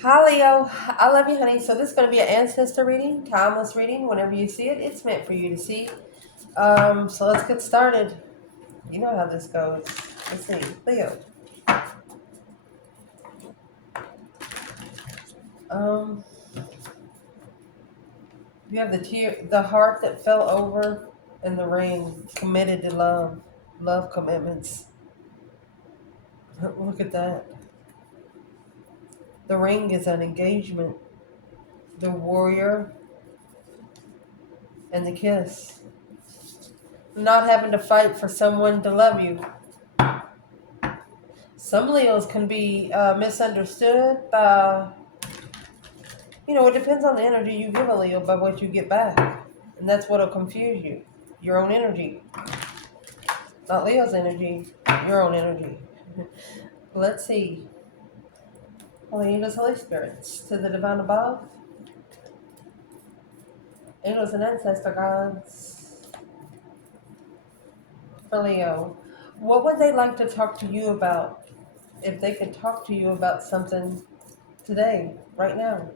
Hi Leo, I love you, honey. So this is going to be an ancestor reading, timeless reading. Whenever you see it, it's meant for you to see. So let's get started. You know how this goes. Let's see, Leo. Um, you have the heart that fell over, and the ring committed to love commitments. Look at that. The ring is an engagement. The warrior and the kiss. Not having to fight for someone to love you. Some Leos can be misunderstood by, it depends on the energy you give a Leo by what you get back. And that's what'll confuse you. Your own energy. Not Leo's energy, your own energy. Let's see. Holy angels, Holy Spirits, to the divine above, angels and ancestor gods, for Leo. What would they like to talk to you about if they could talk to you about something today, right now?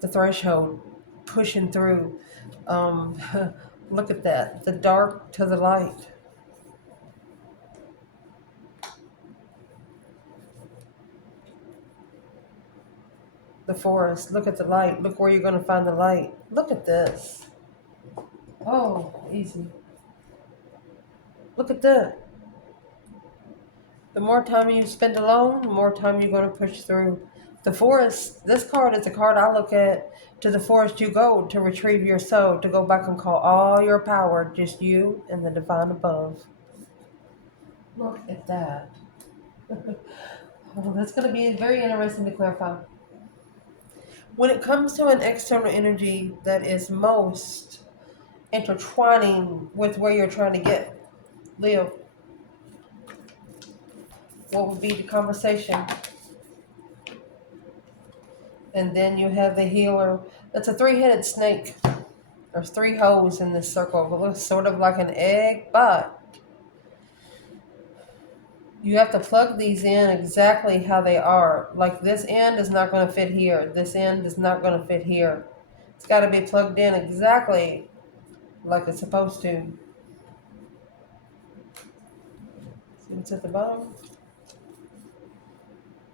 The threshold, pushing through. Um, Look at that, the dark to the light. The forest, look at the light. Look where you're going to find the light. Look at this. Oh, easy. Look at that. The more time you spend alone, the more time you're going to push through. The forest, this card is a card I look at. To the forest you go to retrieve your soul, to go back and call all your power, just you and the divine above. Look at that. Oh, that's going to be very interesting to clarify. When it comes to an external energy that is most intertwining with where you're trying to get, Leo, what would be the conversation? And then you have the healer. That's a three-headed snake. There's three holes in this circle. It looks sort of like an egg, but you have to plug these in exactly how they are. Like this end is not going to fit here. This end is not going to fit here. It's got to be plugged in exactly like it's supposed to. See what's at the bottom?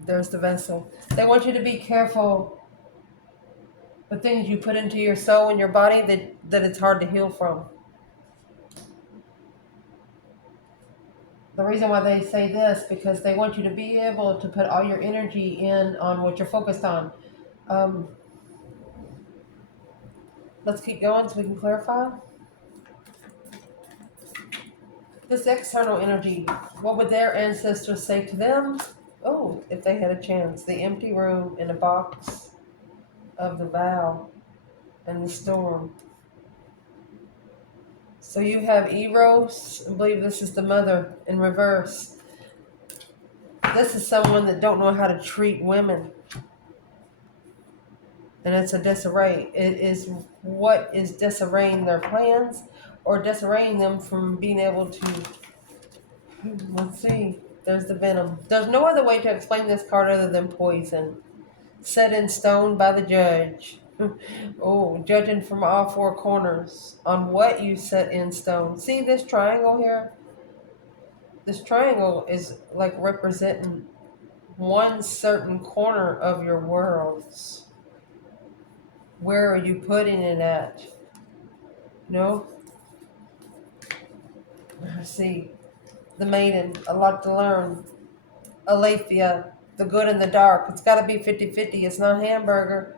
There's the vessel. They want you to be careful the things you put into your soul and your body that it's hard to heal from. The reason why they say this, because they want you to be able to put all your energy in on what you're focused on. Um, let's keep going so we can clarify. This external energy, what would their ancestors say to them? Oh, if they had a chance. The empty room in a box of the vow and the storm. So you have Eros, I believe this is the mother in reverse. This is someone that don't know how to treat women. And it's a disarray. It is what is disarraying their plans or disarraying them from being able to, let's see, there's the venom. There's no other way to explain this card other than poison. Set in stone by the judge. Oh, judging from all four corners on what you set in stone. See this triangle here? This triangle is like representing one certain corner of your worlds. Where are you putting it at? No? Let's see. The maiden, a lot to learn. Aletheia, the good and the dark. It's got to be 50-50. It's not hamburger.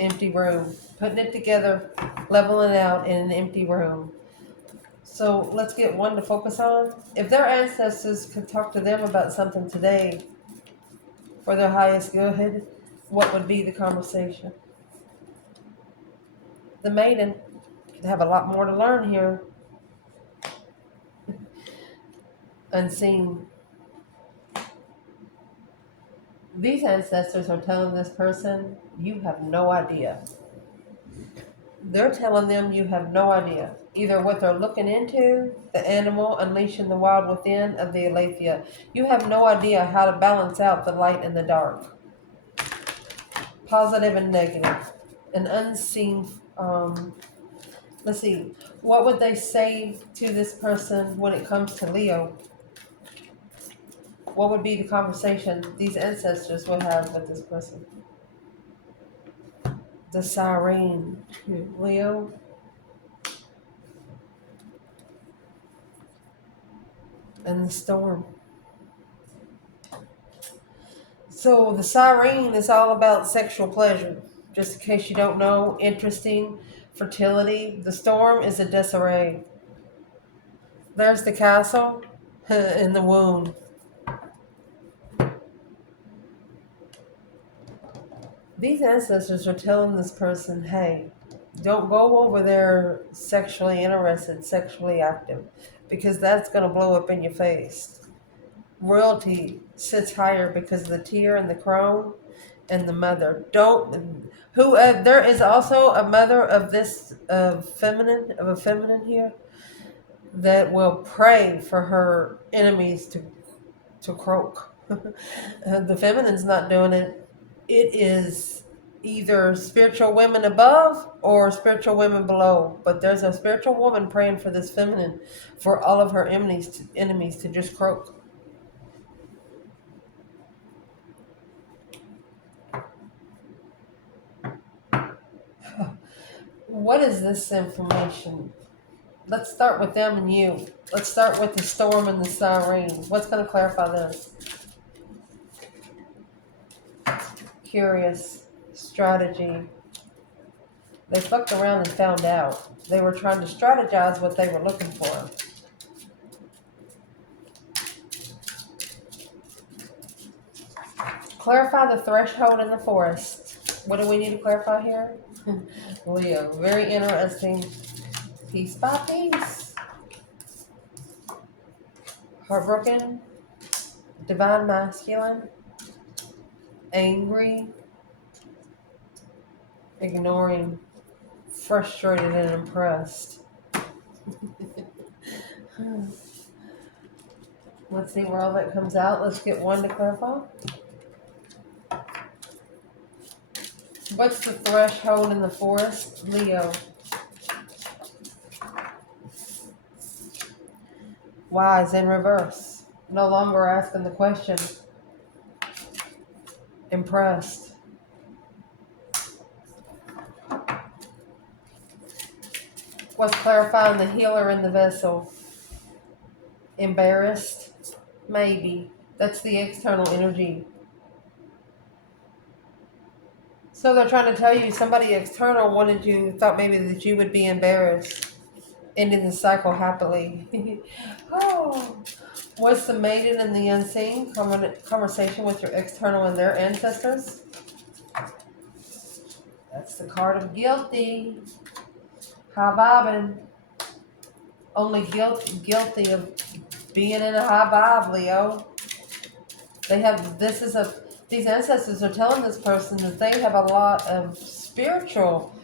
Empty room. Putting it together, leveling out in an empty room. So let's get one to focus on. If their ancestors could talk to them about something today for their highest good, what would be the conversation? The maiden could have a lot more to learn here. Unseen. These ancestors are telling this person, you have no idea. They're telling them you have no idea. Either what they're looking into, the animal unleashing the wild within of the Aletheia. You have no idea how to balance out the light and the dark, positive and negative, an unseen. Let's see, what would they say to this person when it comes to Leo? What would be the conversation these ancestors would have with this person? The siren, Leo. And the storm. So the siren is all about sexual pleasure. Just in case you don't know, interesting, fertility. The storm is a disarray. There's the castle in the wound. These ancestors are telling this person, hey, don't go over there sexually interested, sexually active, because that's going to blow up in your face. Royalty sits higher because of the tear and the crone and the mother. Don't who there is also a mother of this a feminine here that will pray for her enemies to croak. The feminine's not doing it. It is either spiritual women above or spiritual women below. But there's a spiritual woman praying for this feminine, for all of her enemies to just croak. What is this information? Let's start with them and you. Let's start with the storm and the siren. What's going to clarify this? Curious. Strategy. They fucked around and found out. They were trying to strategize what they were looking for. Clarify the threshold in the forest. What do we need to clarify here? Leo. Very interesting. Piece by piece. Heartbroken. Divine masculine. Angry. Ignoring. Frustrated and impressed. Let's see where all that comes out. Let's get one to clarify. What's the threshold in the forest? Leo. Wise in reverse. No longer asking the question. Impressed. What's clarifying the healer in the vessel? Embarrassed? Maybe. That's the external energy. So they're trying to tell you somebody external thought maybe that you would be embarrassed. Ending the cycle happily. Oh. What's the maiden and the unseen? Conversation with your external and their ancestors? That's the card of guilty. High vibing. Only guilty of being in a high vibe, Leo. These ancestors are telling this person that they have a lot of spiritual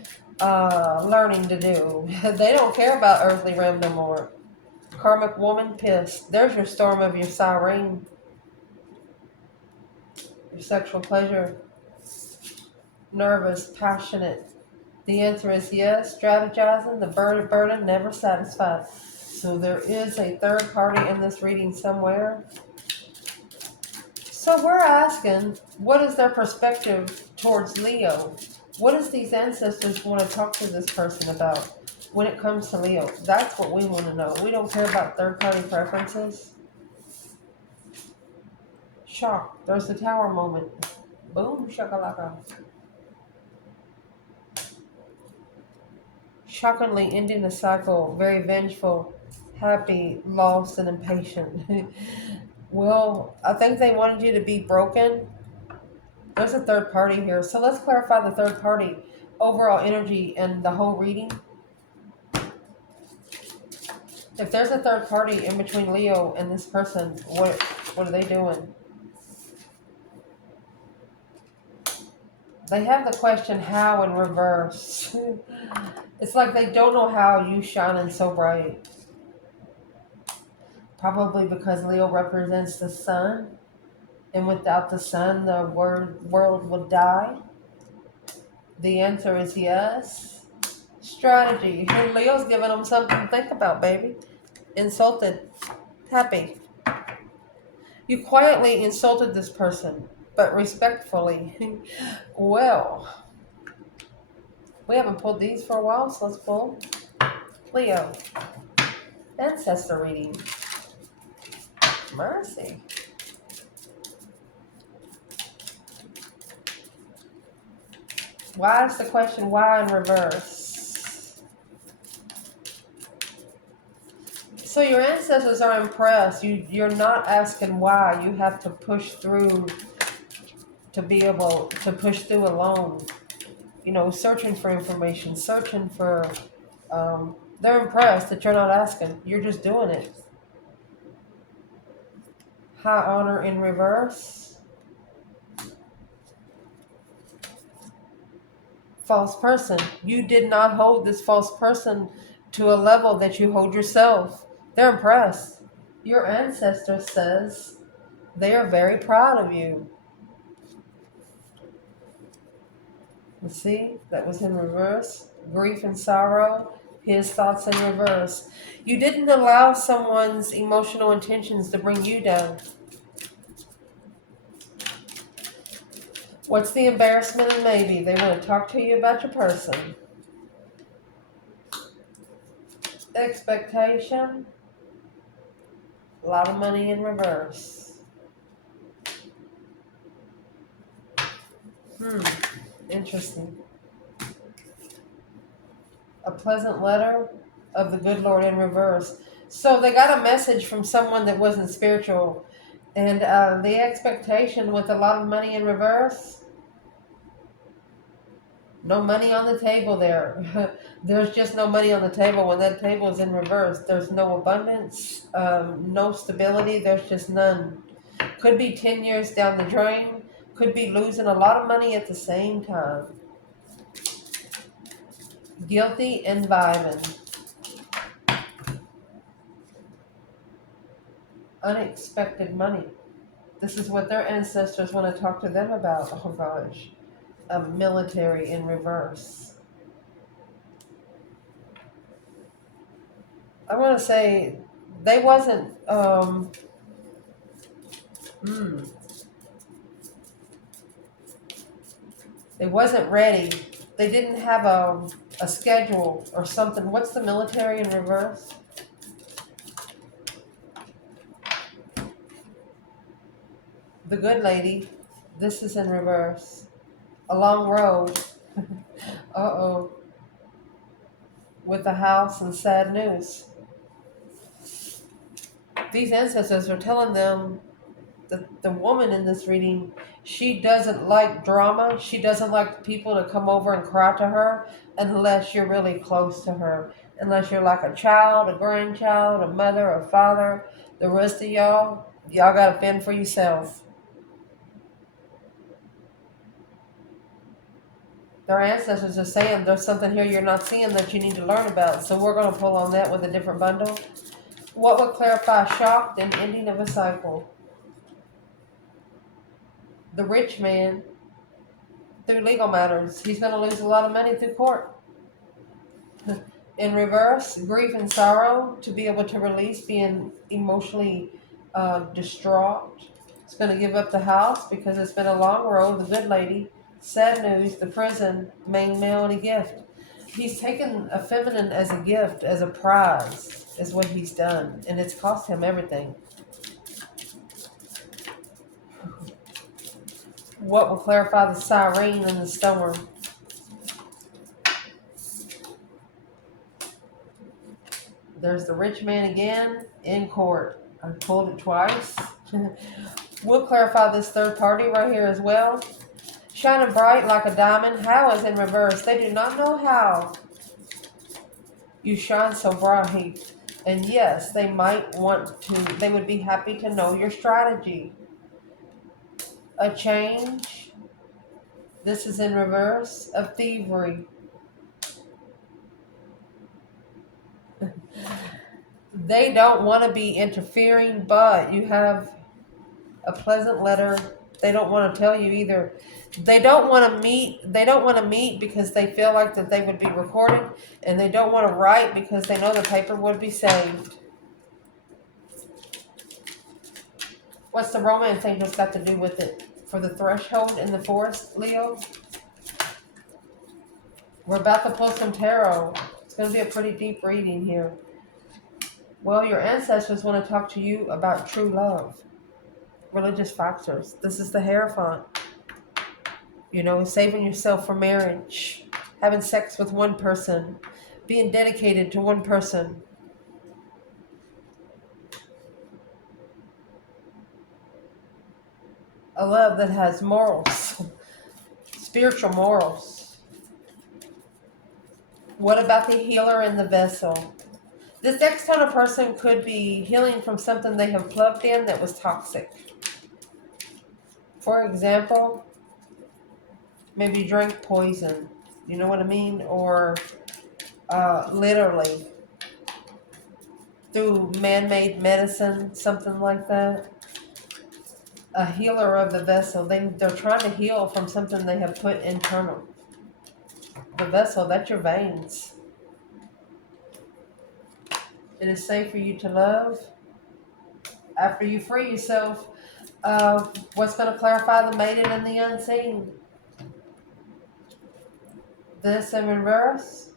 learning to do. They don't care about earthly realm no more. Karmic woman pissed. There's your storm of your siren. Your sexual pleasure. Nervous, passionate. The answer is yes. Strategizing. The burden never satisfied. So there is a third party in this reading somewhere. So we're asking, what is their perspective towards Leo? What does these ancestors want to talk to this person about when it comes to Leo? That's what we want to know. We don't care about third-party preferences. Shock. There's the tower moment. Boom, shakalaka. Shockingly ending the cycle. Very vengeful, happy, lost, and impatient. Well, I think they wanted you to be broken. There's a third party here. So let's clarify the third party overall energy and the whole reading. If there's a third party in between Leo and this person, what are they doing? They have the question how in reverse. It's like they don't know how you shining so bright. Probably because Leo represents the sun, and without the sun, the world would die. The answer is yes. Strategy. And Leo's giving them something to think about, baby. Insulted. Happy. You quietly insulted this person, but respectfully. Well, we haven't pulled these for a while, so let's pull. Leo. Ancestor reading. Mercy. Why is the question why in reverse? So your ancestors are impressed. You're not asking why. You have to push through to be able to push through alone. You know, searching for information, searching for. They're impressed that you're not asking. You're just doing it. High honor in reverse. False person. You did not hold this false person to a level that you hold yourself. They're impressed. Your ancestor says they are very proud of you. Let's see, that was in reverse. Grief and sorrow, his thoughts in reverse. You didn't allow someone's emotional intentions to bring you down. What's the embarrassment and maybe? They want to talk to you about your person. Expectation. A lot of money in reverse. Interesting. A pleasant letter of the good Lord in reverse. So they got a message from someone that wasn't spiritual. And the expectation with a lot of money in reverse. No money on the table there. There's just no money on the table. When that table is in reverse, there's no abundance, no stability. There's just none. Could be 10 years down the drain. Could be losing a lot of money at the same time. Guilty and vibing. Unexpected money. This is what their ancestors want to talk to them about. Oh gosh. Military in reverse. I want to say they wasn't they wasn't ready. They didn't have a schedule or something. What's the military in reverse? The good lady. This is in reverse. A long road. Uh-oh. With the house and sad news. These ancestors are telling them that the woman in this reading, she doesn't like drama. She doesn't like people to come over and cry to her unless you're really close to her. Unless you're like a child, a grandchild, a mother, a father. The rest of y'all got to fend for yourself. Their ancestors are saying there's something here you're not seeing that you need to learn about. So we're going to pull on that with a different bundle. What would clarify shock and ending of a cycle? The rich man, through legal matters, he's going to lose a lot of money through court. In reverse, grief and sorrow, to be able to release being emotionally distraught. It's going to give up the house because it's been a long road. The good lady, sad news, the prison, main male, and a gift. He's taken a feminine as a gift, as a prize, is what he's done. And it's cost him everything. What will clarify the siren and the storm? There's the rich man again in court. I pulled it twice. We'll clarify this third party right here as well. Shining bright like a diamond. How is in reverse. They do not know how you shine so bright. And yes, they might want to, they would be happy to know your strategy. A change. This is in reverse of thievery. They don't want to be interfering, but you have a pleasant letter. They don't want to tell you either. They don't want to meet. They don't want to meet because they feel like that they would be recorded, and they don't want to write because they know the paper would be saved. What's the romance angels got to do with it? For the threshold in the forest, Leo? We're about to pull some tarot. It's going to be a pretty deep reading here. Well, your ancestors want to talk to you about true love. Religious factors. This is the Hierophant. You know, saving yourself for marriage. Having sex with one person. Being dedicated to one person. A love that has morals. Spiritual morals. What about the healer in the vessel? This external person could be healing from something they have plugged in that was toxic. For example, maybe drank poison. You know what I mean? Or literally through man-made medicine, something like that. A healer of the vessel. They're trying to heal from something they have put internal. The vessel, that's your veins. It is safe for you to love. After you free yourself, what's going to clarify the maiden and the unseen? This in reverse.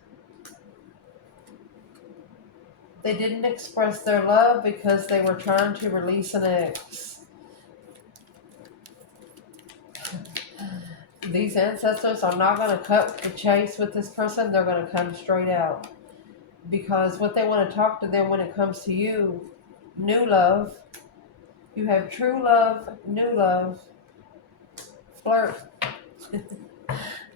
They didn't express their love because they were trying to release an ex. These ancestors are not going to cut the chase with this person. They're going to come straight out. Because what they want to talk to them when it comes to you, new love. You have true love, new love. Flirt.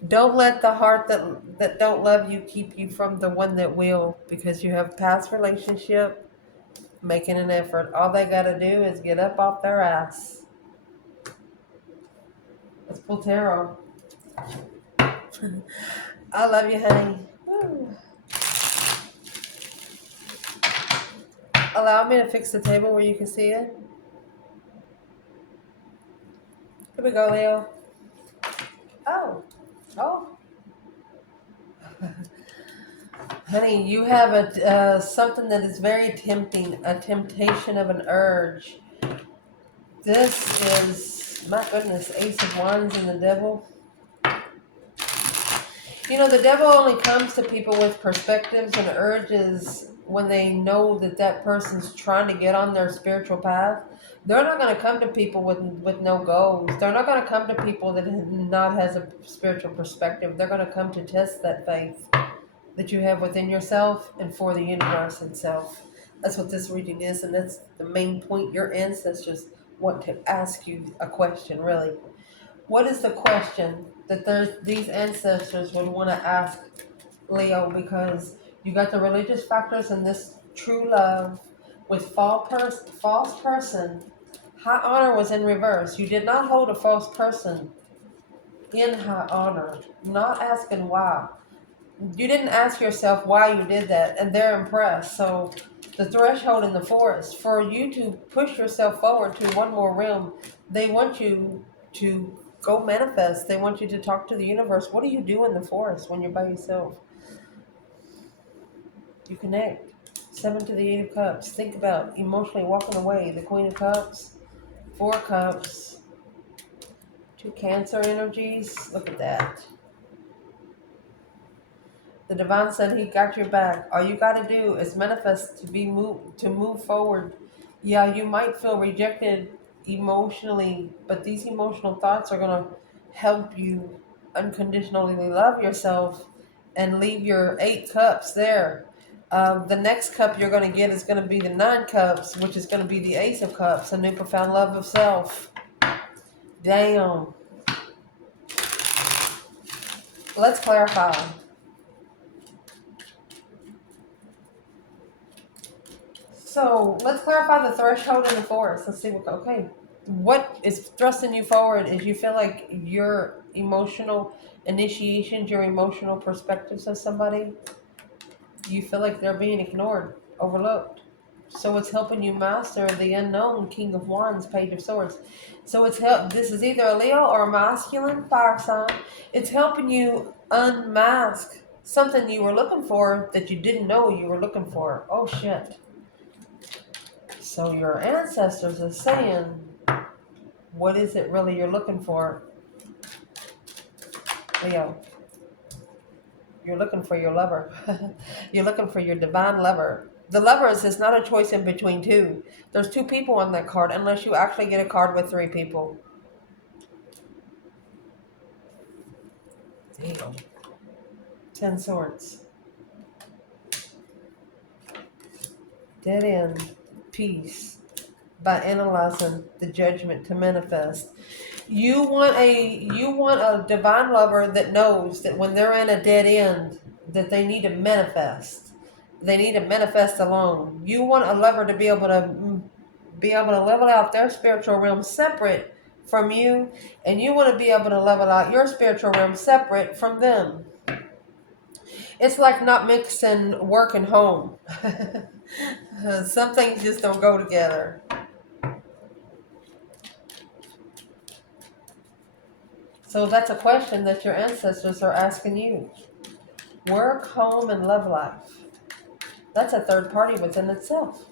Don't let the heart that don't love you keep you from the one that will, because you have past relationship making an effort. All they got to do is get up off their ass. Let's pull tarot. I love you, honey. Woo. Allow me to fix the table where you can see it. Here we go, Leo. Oh. Honey, you have a something that is very tempting, a temptation of an urge. This is, my goodness, Ace of Wands and the Devil. You know, the devil only comes to people with perspectives and urges when they know that that person's trying to get on their spiritual path. They're not going to come to people with no goals. They're not going to come to people that not has a spiritual perspective. They're going to come to test that faith that you have within yourself and for the universe itself. That's what this reading is, and that's the main point. Your ancestors want to ask you a question, really. What is the question that these ancestors would want to ask Leo? Because you got the religious factors and this true love with false person. High honor was in reverse. You did not hold a false person in high honor. Not asking why. You didn't ask yourself why you did that, and they're impressed. So the threshold in the forest, for you to push yourself forward to one more realm, they want you to go manifest. They want you to talk to the universe. What do you do in the forest when you're by yourself? You connect. 7 to the 8 of Cups. Think about emotionally walking away. The Queen of Cups, 4 Cups, 2 Cancer energies. Look at that. The divine said he got your back. All you got to do is manifest to move forward. Yeah, you might feel rejected emotionally, but these emotional thoughts are going to help you unconditionally love yourself and leave your 8 cups there. The next cup you're going to get is going to be the 9 cups, which is going to be the Ace of Cups, a new profound love of self. Damn. Let's clarify. So let's clarify the threshold in the forest. Let's see what. Okay. What is thrusting you forward is you feel like your emotional initiations, your emotional perspectives of somebody, you feel like they're being ignored, overlooked. So it's helping you master the unknown King of Wands, Page of Swords. So it's this is either a Leo or a masculine fire sign. It's helping you unmask something you were looking for that you didn't know you were looking for. Oh shit. So your ancestors are saying, what is it really you're looking for? Leo, you're looking for your lover. You're looking for your divine lover. The lovers is not a choice in between two. There's two people on that card, unless you actually get a card with three people. There you go. 10 swords. Dead end. Peace. By analyzing the judgment to manifest. You want a divine lover that knows that when they're in a dead end, that they need to manifest. They need to manifest alone. You want a lover to be able to level out their spiritual realm separate from you, and you want to be able to level out your spiritual realm separate from them. It's like not mixing work and home. Some things just don't go together. So that's a question that your ancestors are asking you. Work, home, and love life. That's a third party within itself.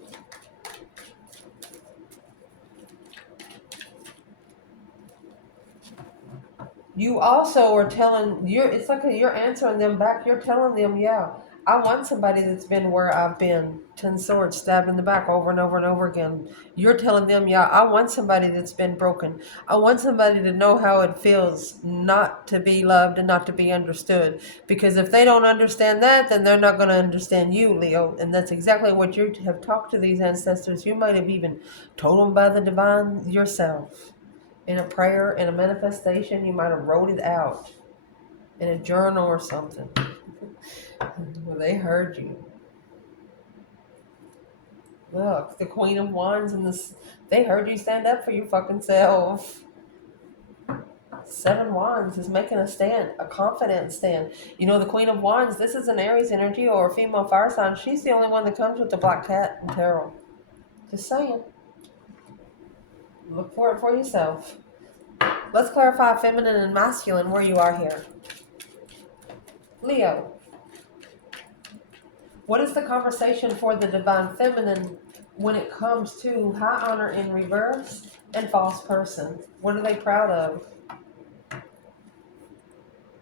You also are telling it's like you're answering them back. You're telling them, yeah, I want somebody that's been where I've been. 10 swords stabbed in the back over and over and over again. You're telling them, yeah, I want somebody that's been broken. I want somebody to know how it feels not to be loved and not to be understood. Because if they don't understand that, then they're not going to understand you, Leo. And that's exactly what you have talked to these ancestors. You might have even told them by the divine yourself. In a prayer, in a manifestation, you might have wrote it out in a journal or something. Well, they heard you. Look, the Queen of Wands and they heard you stand up for your fucking self. 7 Wands is making a stand, a confident stand. You know, the Queen of Wands, this is an Aries energy or a female fire sign. She's the only one that comes with the black cat and tarot. Just saying. Look for it for yourself. Let's clarify feminine and masculine where you are here. Leo. What is the conversation for the divine feminine when it comes to high honor in reverse and false person? What are they proud of?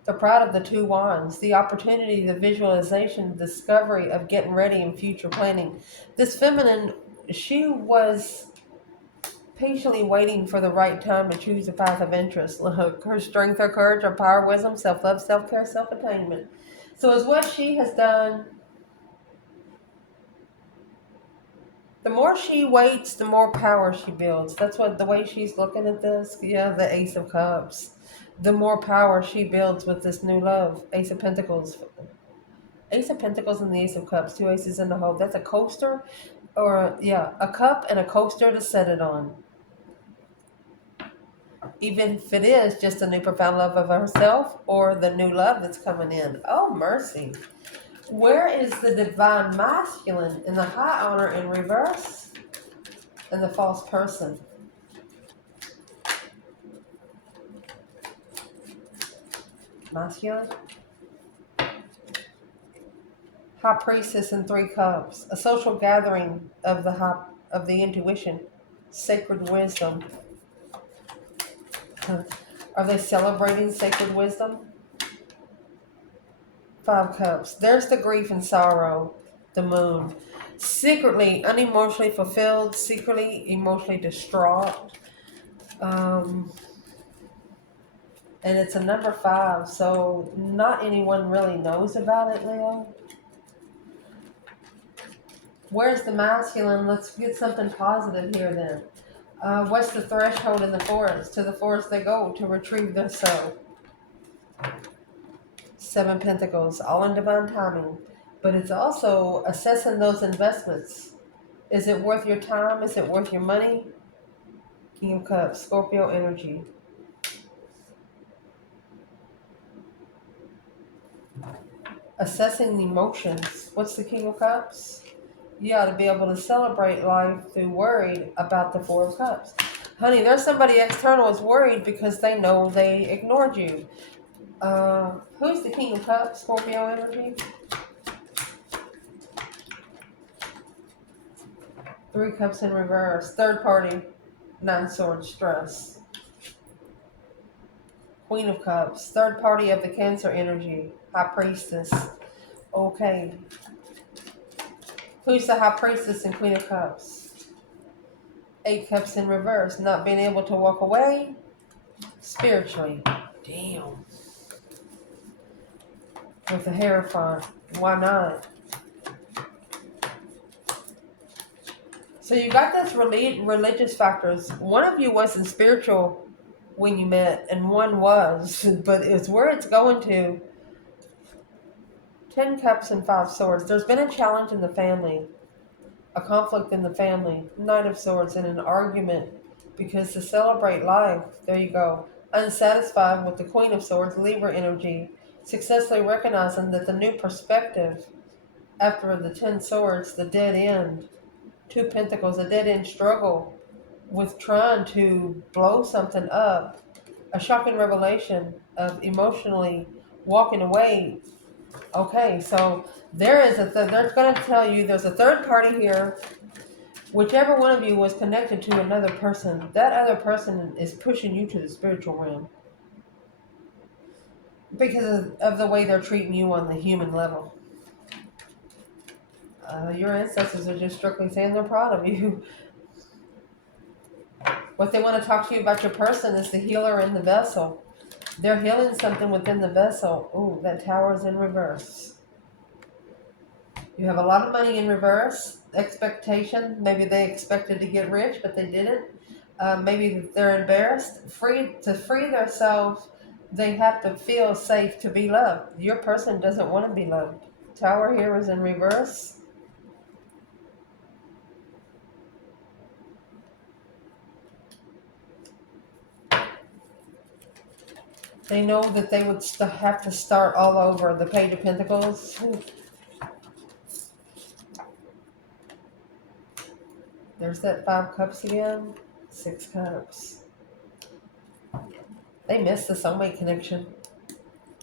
They're proud of the 2 wands, the opportunity, the visualization, the discovery of getting ready and future planning. This feminine, she was patiently waiting for the right time to choose a path of interest. Look, her strength, her courage, her power, wisdom, self-love, self-care, self-attainment. So is what she has done. The more she waits, the more power she builds. That's what the way she's looking at this. Yeah, the Ace of Cups. The more power she builds with this new love. Ace of Pentacles. Ace of Pentacles and the Ace of Cups. 2 aces in the hole. That's a coaster, or yeah, a cup and a coaster to set it on. Even if it is just a new profound love of herself or the new love that's coming in. Oh, mercy. Where is the divine masculine in the high honor in reverse and the false person? Masculine. High priestess and 3 cups. A social gathering of the intuition, sacred wisdom. Are they celebrating sacred wisdom? 5 cups. There's the grief and sorrow. The moon. Secretly unemotionally fulfilled, secretly emotionally distraught. And it's a number 5, so not anyone really knows about it, Leo. Where's the masculine? Let's get something positive here then. What's the threshold in the forest? To the forest they go to retrieve their soul. 7 Pentacles, all in divine timing. But it's also assessing those investments. Is it worth your time? Is it worth your money? King of Cups, Scorpio energy. Assessing emotions. What's the King of Cups? You ought to be able to celebrate life through worried about the Four of Cups. Honey, there's somebody external is worried because they know they ignored you. Who's the King of Cups? Scorpio energy. Three Cups in reverse. Third party. Nine Swords, stress. Queen of Cups. Third party of the Cancer energy. High Priestess. Okay. Who's the High Priestess and Queen of Cups? Eight Cups in reverse. Not being able to walk away spiritually. Damn. With the Hierophant. Why not? So you got this religious factors. One of you wasn't spiritual when you met, and one was, but it's where it's going to. 10 Cups and 5 Swords. There's been a challenge in the family, a conflict in the family, Knight of Swords, and an argument because to celebrate life, there you go, unsatisfied with the Queen of Swords, Libra energy, successfully recognizing that the new perspective after the 10 Swords, the dead end, 2 Pentacles, a dead end struggle with trying to blow something up, a shocking revelation of emotionally walking away. Okay, so there's going to tell you there's a third party here. Whichever one of you was connected to another person, that other person is pushing you to the spiritual realm because of the way they're treating you on the human level. Your ancestors are just strictly saying they're proud of you. What they want to talk to you about your person is the healer in the vessel. They're healing something within the vessel. Ooh, that tower's in reverse. You have a lot of money in reverse. Expectation. Maybe they expected to get rich, but they didn't. Maybe they're embarrassed. To free themselves, they have to feel safe to be loved. Your person doesn't want to be loved. Tower here is in reverse. They know that they would have to start all over. The Page of Pentacles. Ooh. There's that 5 Cups again. 6 Cups. They missed the soulmate connection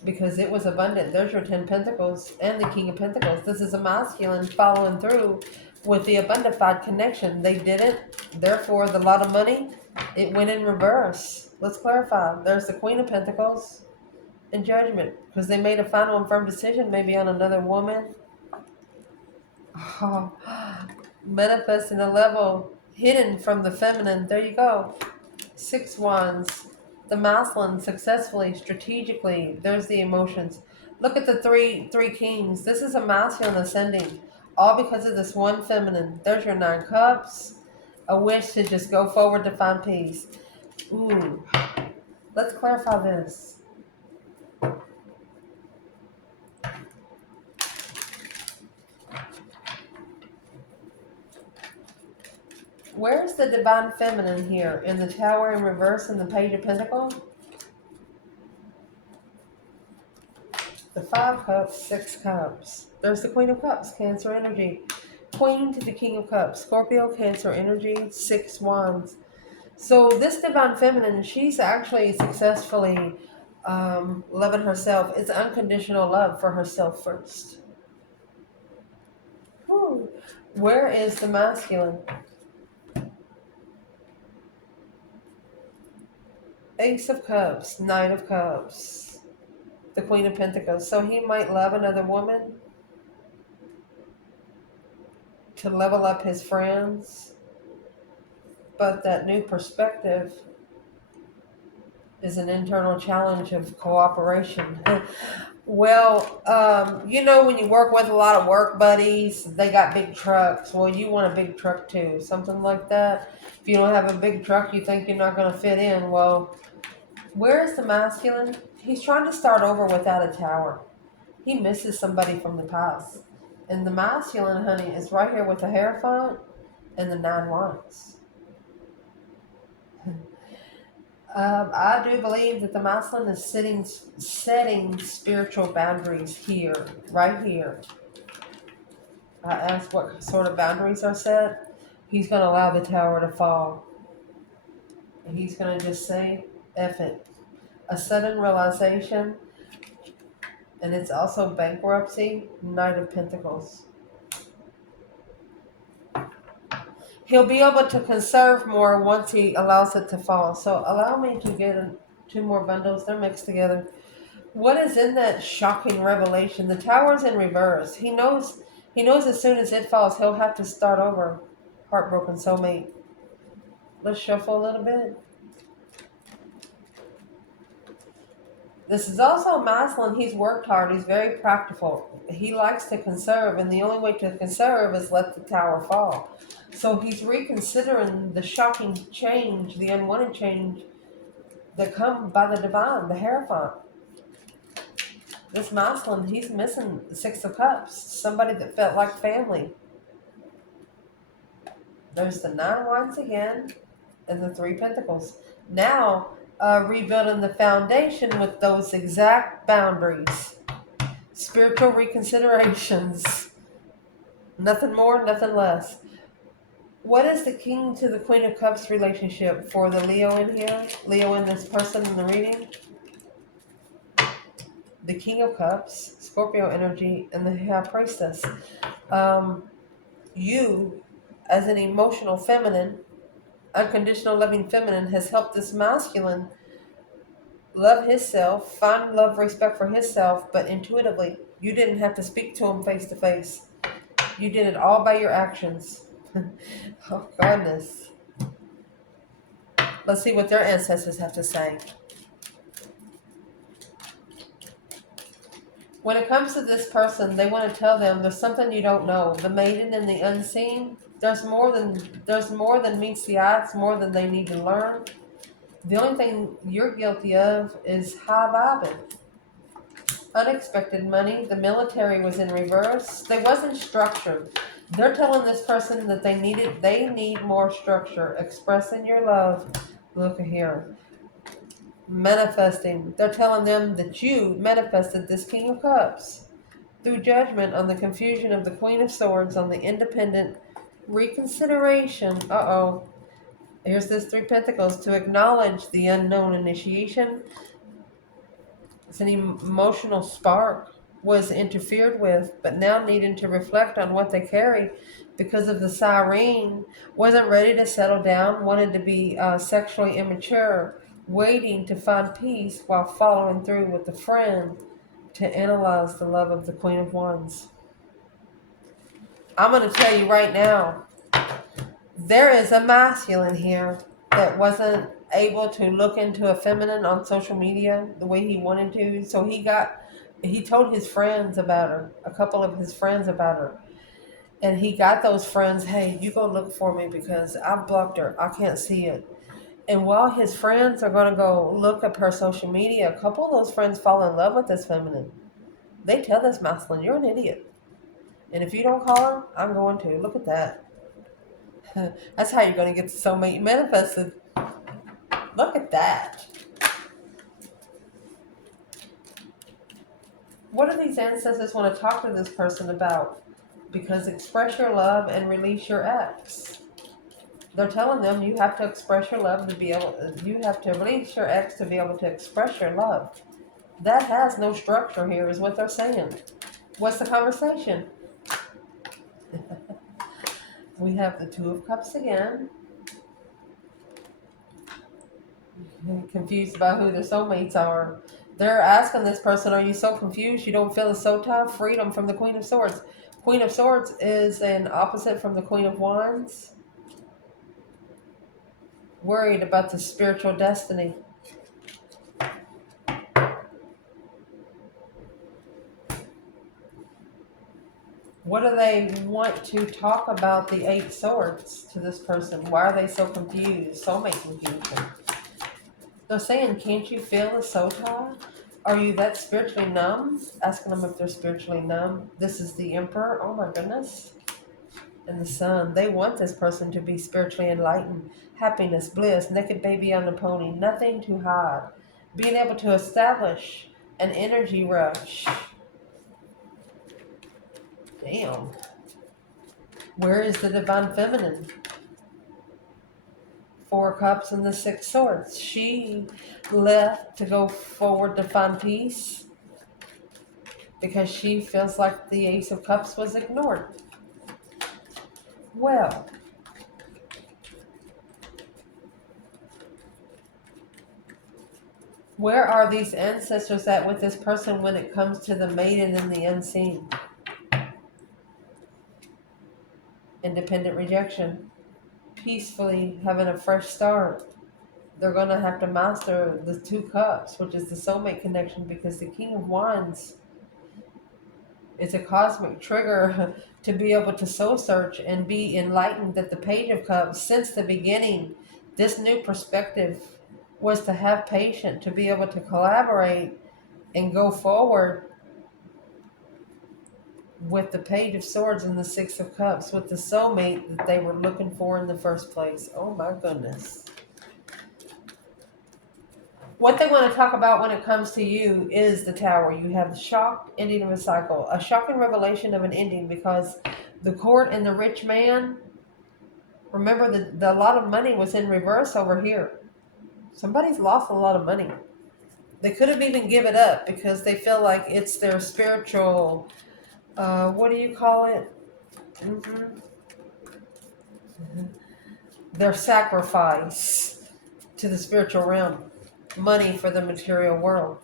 because it was abundant. There's your 10 Pentacles and the King of Pentacles. This is a masculine following through with the abundified connection. They didn't. Therefore, the lot of money, it went in reverse. Let's clarify. There's the Queen of Pentacles and Judgment because they made a final and firm decision maybe on another woman. Oh, manifesting a level hidden from the feminine. There you go. 6 Wands. The masculine successfully, strategically. There's the emotions. Look at the three kings. This is a masculine ascending. All because of this one feminine. There's your 9 Cups. A wish to just go forward to find peace. Ooh. Let's clarify this. Where's the divine feminine here? In the Tower in reverse and the Page of Pentacles? The 5 Cups, 6 Cups. There's the Queen of Cups, Cancer energy. Queen to the King of Cups, Scorpio, Cancer energy, 6 Wands. So this divine feminine, she's actually successfully loving herself. It's unconditional love for herself first. Whew. Where is the masculine? Ace of Cups, Knight of Cups, the Queen of Pentacles. So he might love another woman to level up his friends. But that new perspective is an internal challenge of cooperation. Well, when you work with a lot of work buddies, they got big trucks. Well, you want a big truck too, something like that. If you don't have a big truck, you think you're not going to fit in. Well, where is the masculine? He's trying to start over without a tower. He misses somebody from the past. And the masculine, honey, is right here with the Hierophant and the 9 Wands. I do believe that the masculine is setting spiritual boundaries here, right here. I asked what sort of boundaries are set. He's going to allow the tower to fall. And he's going to just say, F it. A sudden realization, and it's also bankruptcy, Knight of Pentacles. He'll be able to conserve more once he allows it to fall. So allow me to get two more bundles. They're mixed together. What is in that shocking revelation? The tower's in reverse. He knows as soon as it falls, he'll have to start over. Heartbroken soulmate. Let's shuffle a little bit. This is also masculine. He's worked hard. He's very practical. He likes to conserve, and the only way to conserve is let the tower fall. So he's reconsidering the shocking change, the unwanted change that come by the divine, the Hierophant. This masculine, he's missing the Six of Cups, somebody that felt like family. There's the Nine of Wands again, and the Three Pentacles. Now, rebuilding the foundation with those exact boundaries. Spiritual reconsiderations. Nothing more, nothing less. What is the King to the Queen of Cups relationship for the Leo in here? Leo in this person in the reading? The King of Cups, Scorpio energy, and the High Priestess. You, as an emotional feminine, unconditional loving feminine, has helped this masculine love himself, find love, respect for himself, but intuitively. You didn't have to speak to him face to face. You did it all by your actions. Oh, goodness. Let's see what their ancestors have to say. When it comes to this person, they want to tell them there's something you don't know. The maiden and the unseen. There's more than meets the eye. It's more than they need to learn. The only thing you're guilty of is high vibing. Unexpected money. The military was in reverse. They wasn't structured. They're telling this person that they need more structure. Expressing your love. Look here. Manifesting. They're telling them that you manifested this King of Cups through judgment on the confusion of the Queen of Swords, on the independent reconsideration. Here's this Three Pentacles. To acknowledge the unknown initiation. It's an emotional spark was interfered with, but now needing to reflect on what they carry because of the siren, wasn't ready to settle down, wanted to be sexually immature, waiting to find peace while following through with a friend to analyze the love of the Queen of Wands. I'm going to tell you right now, there is a masculine here that wasn't able to look into a feminine on social media the way he wanted to. So he told his friends about her, a couple of his friends about her. And he got those friends, hey, you go look for me because I've blocked her. I can't see it. And while his friends are going to go look up her social media, a couple of those friends fall in love with this feminine. They tell this masculine, you're an idiot. And if you don't call her, I'm going to. Look at that. That's how you're going to get the soulmate manifested. Look at that. What do these ancestors want to talk to this person about? Because express your love and release your ex. They're telling them you have to express your love you have to release your ex to be able to express your love. That has no structure here is what they're saying. What's the conversation? We have the Two of Cups again. Confused about who their soulmates are. They're asking this person, are you so confused you don't feel it so tough? Freedom from the Queen of Swords. Queen of Swords is an opposite from the Queen of Wands. Worried about the spiritual destiny. What do they want to talk about the Eight Swords to this person? Why are they so confused? Soulmate confusion. They're saying, can't you feel the sota? Are you that spiritually numb? Asking them if they're spiritually numb. This is the Emperor. Oh my goodness. and the Sun. They want this person to be spiritually enlightened, happiness, bliss, naked baby on the pony, nothing to hide, being able to establish an energy rush. Damn. Where is the divine feminine? Four Cups and the Six Swords. She left to go forward to find peace because she feels like the Ace of Cups was ignored. Well, where are these ancestors at with this person when it comes to the maiden and the unseen? Independent rejection. Peacefully having a fresh start. They're going to have to master the Two Cups, which is the soulmate connection, because the King of Wands is a cosmic trigger to be able to soul search and be enlightened that the Page of Cups, since the beginning, this new perspective was to have patience, to be able to collaborate and go forward with the Page of Swords and the Six of Cups, with the soulmate that they were looking for in the first place. Oh my goodness. What they want to talk about when it comes to you is the Tower. You have the shock ending of a cycle, a shocking revelation of an ending, because the court and the rich man, remember the lot of money was in reverse over here. Somebody's lost a lot of money. They could have even given it up because they feel like it's their spiritual, what do you call it? Mm-hmm. Their sacrifice to the spiritual realm. Money for the material world.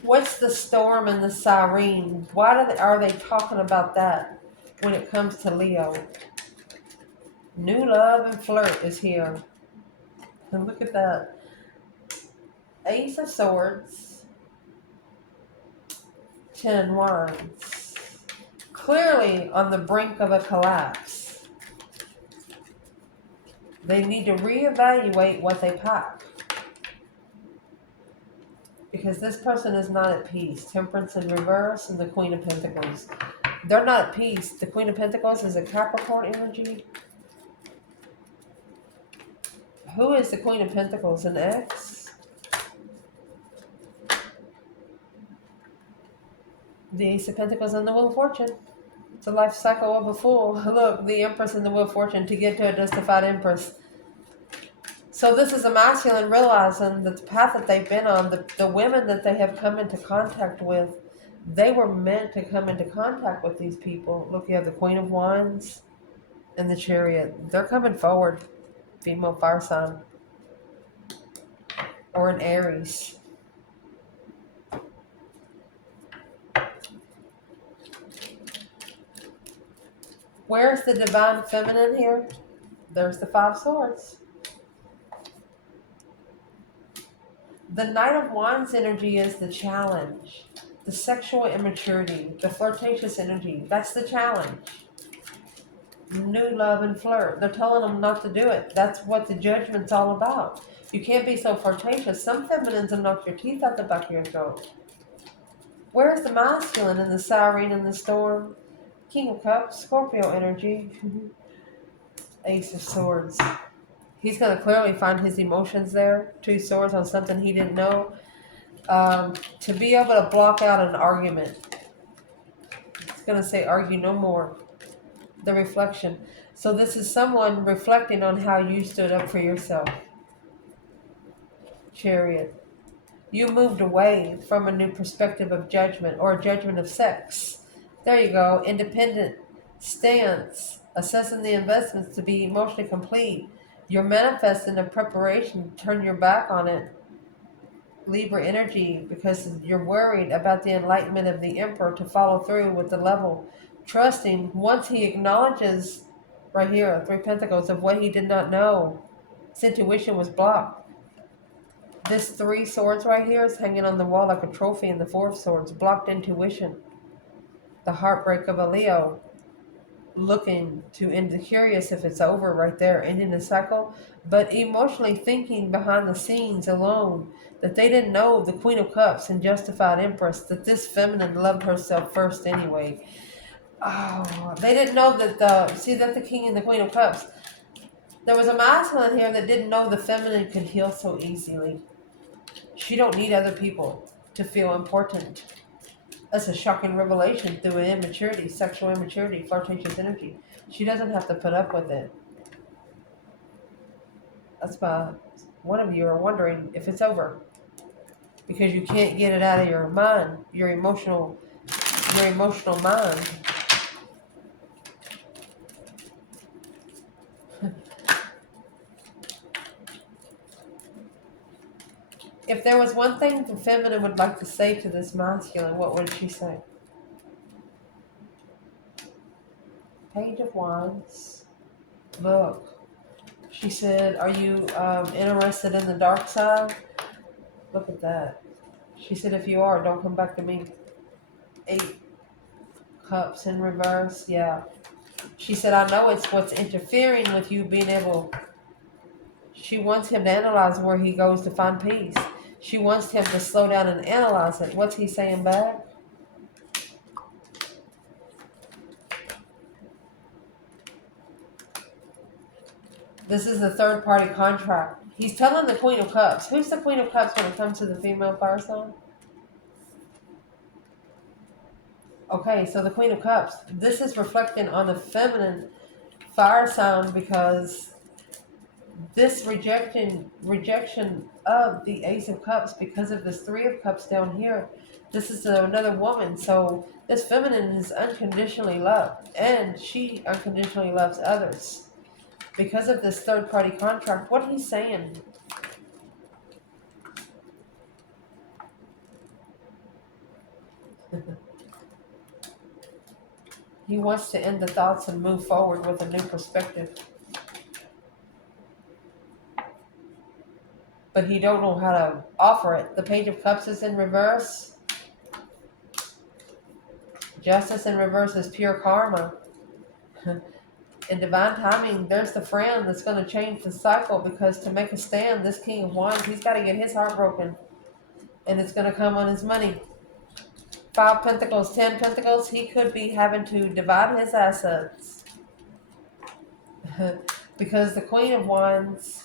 What's the storm and the siren? Why are they talking about that when it comes to Leo? New love and flirt is here. And look at that. Ace of Swords. 10 Wands. Clearly on the brink of a collapse. They need to reevaluate what they pack. Because this person is not at peace. Temperance in reverse and the Queen of Pentacles. They're not at peace. The Queen of Pentacles is a Capricorn energy. Who is the Queen of Pentacles? An ex? The Ace of Pentacles and the Wheel of Fortune. It's a life cycle of a fool. Look, the Empress and the Wheel of Fortune to get to a justified Empress. So this is a masculine realizing that the path that they've been on, the women that they have come into contact with, they were meant to come into contact with these people. Look, you have the Queen of Wands and the Chariot. They're coming forward. Female fire sign. Or an Aries. Where's the divine feminine here? There's the Five Swords. The Knight of Wands energy is the challenge. The sexual immaturity. The flirtatious energy. That's the challenge. New love and flirt. They're telling them not to do it. That's what the judgment's all about. You can't be so flirtatious. Some feminines will knock your teeth out the back of your throat. Where's the masculine in the siren and the storm? King of Cups, Scorpio energy. Ace of Swords. He's going to clearly find his emotions there. 2 swords on something he didn't know. To be able to block out an argument. It's going to say argue no more. The reflection. So this is someone reflecting on how you stood up for yourself. Chariot. You moved away from a new perspective of judgment or a judgment of sex. There you go. Independent stance. Assessing the investments to be emotionally complete. You're manifesting a preparation to turn your back on it. Libra energy, because you're worried about the enlightenment of the Emperor to follow through with the level. Trusting once he acknowledges, right here, 3 Pentacles, of what he did not know. His intuition was blocked. This 3 swords right here is hanging on the wall like a trophy, and the 4 of Swords, blocked intuition. The heartbreak of a Leo. Looking to end, curious if it's over right there, ending the cycle, but emotionally thinking behind the scenes alone that they didn't know the Queen of Cups and Justified Empress, that this feminine loved herself first anyway. Oh, they didn't know that that's the King and the Queen of Cups. There was a masculine here that didn't know the feminine could heal so easily. She don't need other people to feel important. That's a shocking revelation through an immaturity, sexual immaturity, flirtatious energy. She doesn't have to put up with it. That's why one of you are wondering if it's over because you can't get it out of your mind, your emotional mind. If there was one thing the feminine would like to say to this masculine, what would she say? Page of Wands. Look. She said, are you interested in the dark side? Look at that. She said, if you are, don't come back to me. 8 cups in reverse. Yeah. She said, I know it's what's interfering with you being able. She wants him to analyze where he goes to find peace. She wants him to slow down and analyze it. What's he saying back? This is the third party contract. He's telling the Queen of Cups. Who's the Queen of Cups when it comes to the female fire sign? Okay, so the Queen of Cups. This is reflecting on the feminine fire sign because this rejection of the Ace of Cups because of this Three of Cups down here. This is another woman. So this feminine is unconditionally loved and she unconditionally loves others. Because of this third party contract, what he's saying. He wants to end the thoughts and move forward with a new perspective. But he don't know how to offer it. The Page of Cups is in reverse. Justice in reverse is pure karma. In divine timing, there's the friend that's going to change the cycle because to make a stand, this King of Wands, he's got to get his heart broken. And it's going to come on his money. 5 Pentacles, 10 Pentacles, he could be having to divide his assets. Because the Queen of Wands,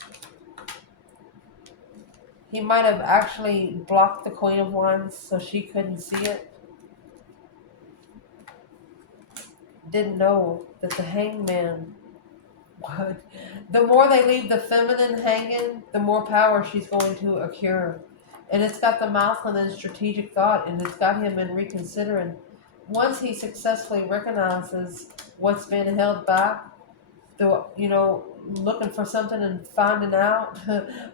he might have actually blocked the Queen of Wands so she couldn't see it. Didn't know that the Hangman would. The more they leave the feminine hanging, the more power she's going to accrue. And it's got the masculine strategic thought, and it's got him in reconsidering. Once he successfully recognizes what's been held back, looking for something and finding out,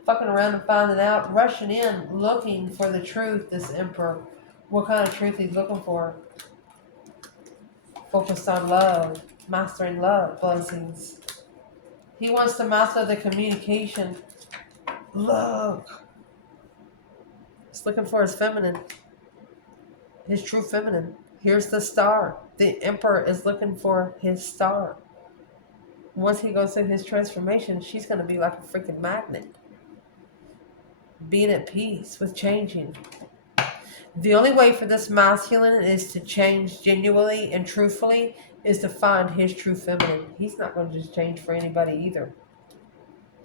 fucking around and finding out, rushing in, looking for the truth, this emperor. What kind of truth he's looking for? Focused on love, mastering love, blessings. He wants to master the communication. Look. He's looking for his feminine. His true feminine. Here's the star. The emperor is looking for his star. Once he goes through his transformation, she's going to be like a freaking magnet. Being at peace with changing. The only way for this masculine is to change genuinely and truthfully is to find his true feminine. He's not going to just change for anybody either.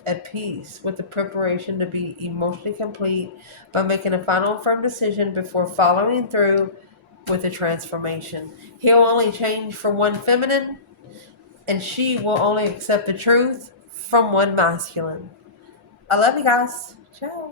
At peace with the preparation to be emotionally complete by making a final firm decision before following through with the transformation. He'll only change for one feminine and she will only accept the truth from one masculine. I love you guys. Ciao.